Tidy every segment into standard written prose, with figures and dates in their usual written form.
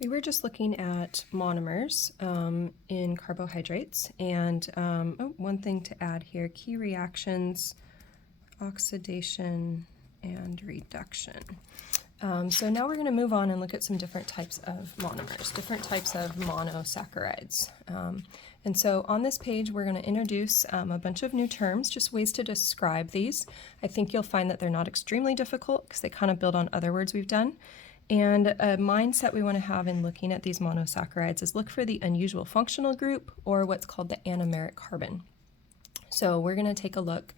We were just looking at monomers in carbohydrates, and one thing to add here, key reactions, oxidation and reduction. So now we're going to move on and look at some different types of monomers, different types of monosaccharides. And so on this page, we're going to introduce a bunch of new terms, just ways to describe these. I think you'll find that they're not extremely difficult because they kind of build on other words we've done. And a mindset we want to have in looking at these monosaccharides is look for the unusual functional group, or what's called the anomeric carbon. So we're going to take a look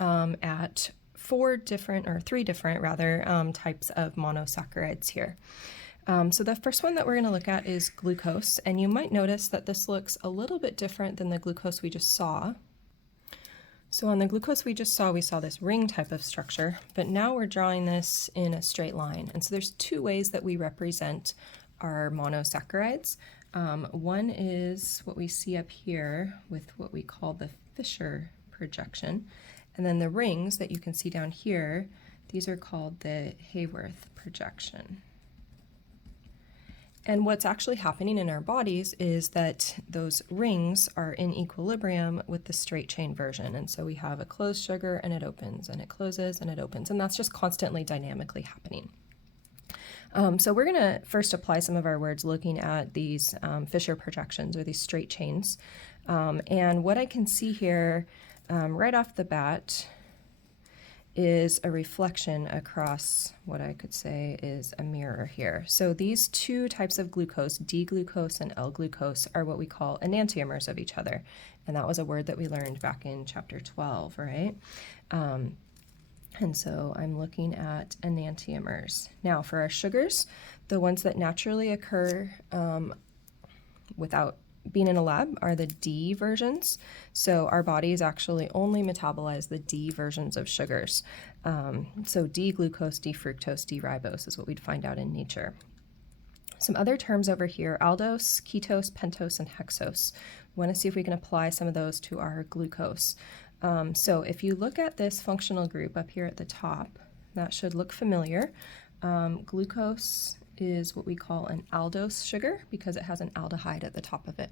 at three different types of monosaccharides here. So the first one that we're going to look at is glucose, and you might notice that this looks a little bit different than the glucose we just saw. So on the glucose we just saw, we saw this ring type of structure, but now we're drawing this in a straight line. And so there's two ways that we represent our monosaccharides. One is what we see up here with what we call the Fisher projection. And then the rings that you can see down here, these are called the Haworth projection. And what's actually happening in our bodies is that those rings are in equilibrium with the straight chain version. And so we have a closed sugar and it opens and it closes and it opens, and that's just constantly dynamically happening. So we're going to first apply some of our words looking at these Fisher projections, or these straight chains. And what I can see here right off the bat is a reflection across what I could say is a mirror here. So these two types of glucose, D-glucose and L-glucose, are what we call enantiomers of each other. And that was a word that we learned back in chapter 12, right? And so I'm looking at enantiomers. Now for our sugars, the ones that naturally occur without being in a lab are the D versions. So our bodies actually only metabolize the D versions of sugars. So D-glucose, D-fructose, D-ribose is what we'd find out in nature. Some other terms over here, aldose, ketose, pentose, and hexose. We want to see if we can apply some of those to our glucose. So if you look at this functional group up here at the top, that should look familiar. Glucose is what we call an aldose sugar because it has an aldehyde at the top of it.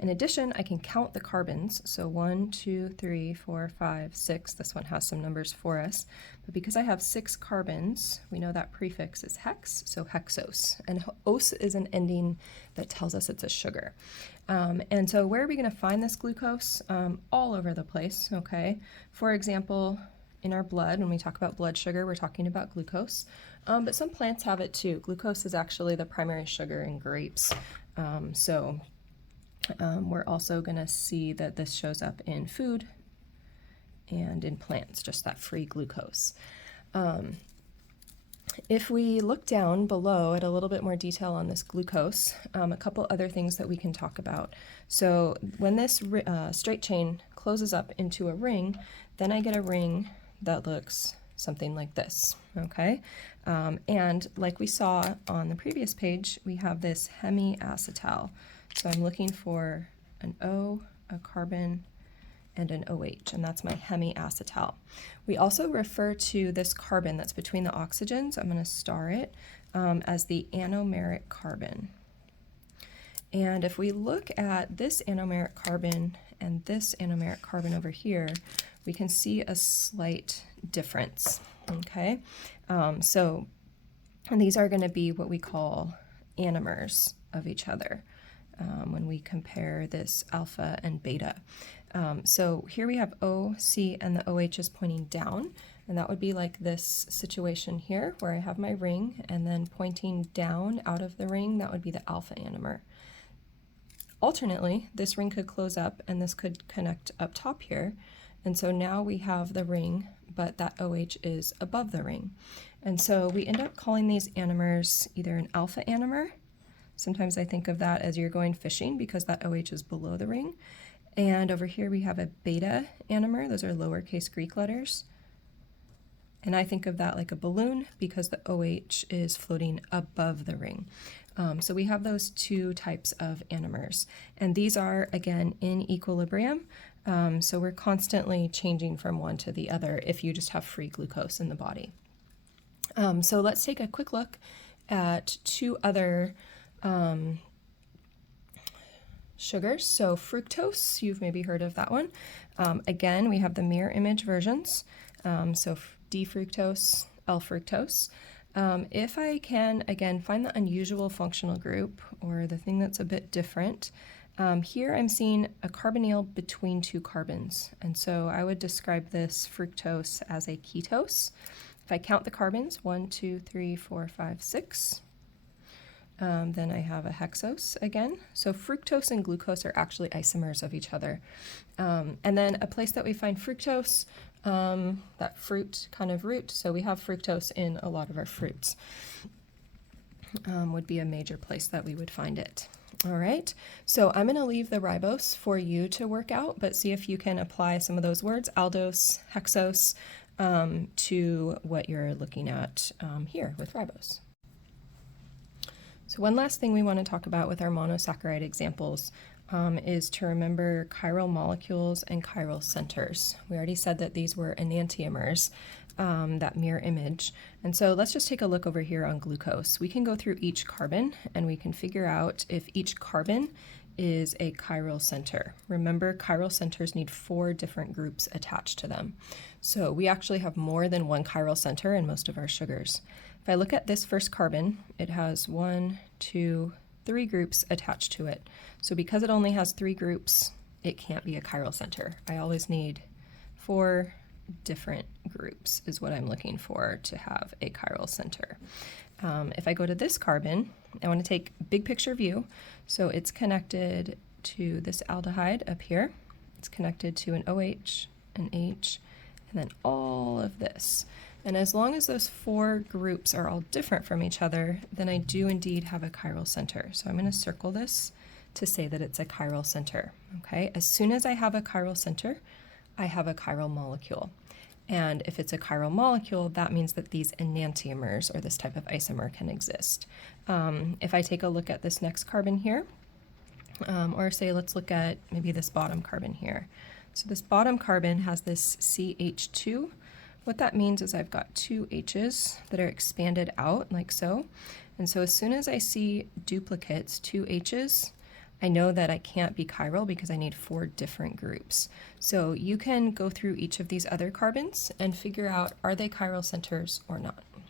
In addition, I can count the carbons. So 1, 2, 3, 4, 5, 6. This one has some numbers for us. But because I have 6 carbons, we know that prefix is hex, so hexose. And ose is an ending that tells us it's a sugar. And so where are we going to find this glucose? All over the place, okay? For example, in our blood, when we talk about blood sugar, we're talking about glucose. But some plants have it too. Glucose is actually the primary sugar in grapes. We're also going to see that this shows up in food and in plants, just that free glucose. If we look down below at a little bit more detail on this glucose, a couple other things that we can talk about. So when this straight chain closes up into a ring, then I get a ring that looks something like this, okay? And like we saw on the previous page, we have this hemiacetal. So I'm looking for an O, a carbon, and an OH, and that's my hemiacetal. We also refer to this carbon that's between the oxygens, I'm going to star it, as the anomeric carbon. And if we look at this anomeric carbon and this anomeric carbon over here, we can see a slight difference, okay? And these are going to be what we call anomers of each other when we compare this alpha and beta. So here we have O, C, and the OH is pointing down, and that would be like this situation here where I have my ring, and then pointing down out of the ring, that would be the alpha anomer. Alternately, this ring could close up and this could connect up top here, and so now we have the ring, but that OH is above the ring. And so we end up calling these anomers either an alpha anomer. Sometimes I think of that as you're going fishing because that OH is below the ring. And over here we have a beta anomer. Those are lowercase Greek letters. And I think of that like a balloon because the OH is floating above the ring. So we have those two types of anomers. And these are, again, in equilibrium. So we're constantly changing from one to the other if you just have free glucose in the body. So let's take a quick look at two other sugars. So fructose, you've maybe heard of that one. Again, we have the mirror image versions. So D-fructose, L-fructose. If I can, again, find the unusual functional group or the thing that's a bit different, here I'm seeing a carbonyl between two carbons. And so I would describe this fructose as a ketose. If I count the carbons, 1, 2, 3, 4, 5, 6, then I have a hexose again. So fructose and glucose are actually isomers of each other. And then a place that we find fructose, that fruit kind of root, so we have fructose in a lot of our fruits, would be a major place that we would find it. All right, so I'm going to leave the ribose for you to work out, but see if you can apply some of those words, aldose, hexose, to what you're looking at here with ribose. So one last thing we want to talk about with our monosaccharide examples is to remember chiral molecules and chiral centers. We already said that these were enantiomers, that mirror image. And so let's just take a look over here on glucose. We can go through each carbon and we can figure out if each carbon is a chiral center. Remember, chiral centers need 4 different groups attached to them. So we actually have more than one chiral center in most of our sugars. If I look at this first carbon, it has 1, 2, 3 groups attached to it. So because it only has 3 groups, it can't be a chiral center. I always need 4 different groups is what I'm looking for to have a chiral center. If I go to this carbon, I want to take big picture view. So it's connected to this aldehyde up here. It's connected to an OH, an H, and then all of this. And as long as those 4 groups are all different from each other, then I do indeed have a chiral center. So I'm going to circle this to say that it's a chiral center. Okay, as soon as I have a chiral center, I have a chiral molecule. And if it's a chiral molecule, that means that these enantiomers, or this type of isomer, can exist. If I take a look at this next carbon here, or say let's look at maybe this bottom carbon here. So this bottom carbon has this CH2. What that means is I've got 2 H's that are expanded out like so. And so as soon as I see duplicates, 2 H's, I know that I can't be chiral because I need 4 different groups. So you can go through each of these other carbons and figure out, are they chiral centers or not?